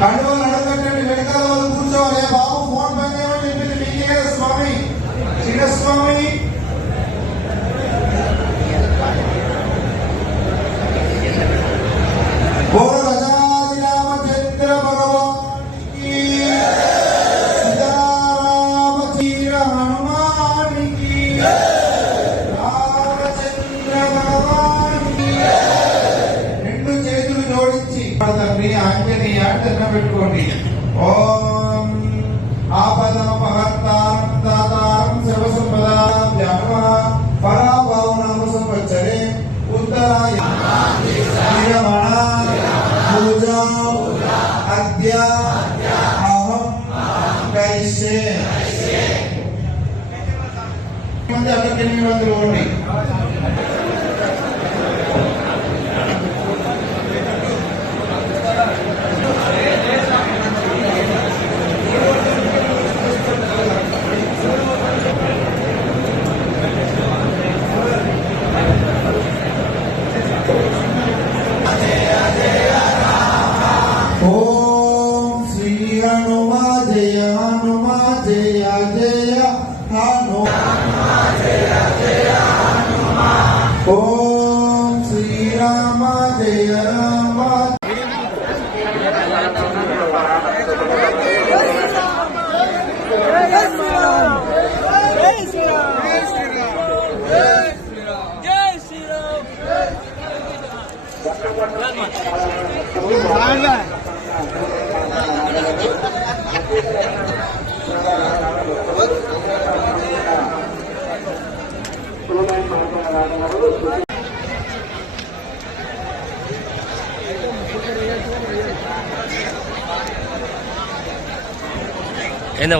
కండువలు నడకట్టండి, వెనకాల వాళ్ళు కూర్చోవాలి. బాబు ఫోన్ పని చేయమని చెప్పింది మీకే కదా స్వామి, చిన్నస్వామి. రామచంద్ర భగవానికి సీతారామచీర హనుమానికి రామచంద్ర భగవానికి. రెండు చేతులు జోడించి తండ్రి ఆంజనేయ దండం పెట్టుకోండి. ఓం ఆపదమపహర్తారం దాతారం సర్వసంపదాం జామ పరాభావనామ సంవత్సరే ఉత్తరాయ పూజా అద్య అహం కైసే. అక్కడికి 800 ఓడి. ఓం శ్రీ హనుమా జయ హనుమా జయ జయ హనుమా జయ జయ హనుమా. ఓం శ్రీరామ జయ రామ. ఏందో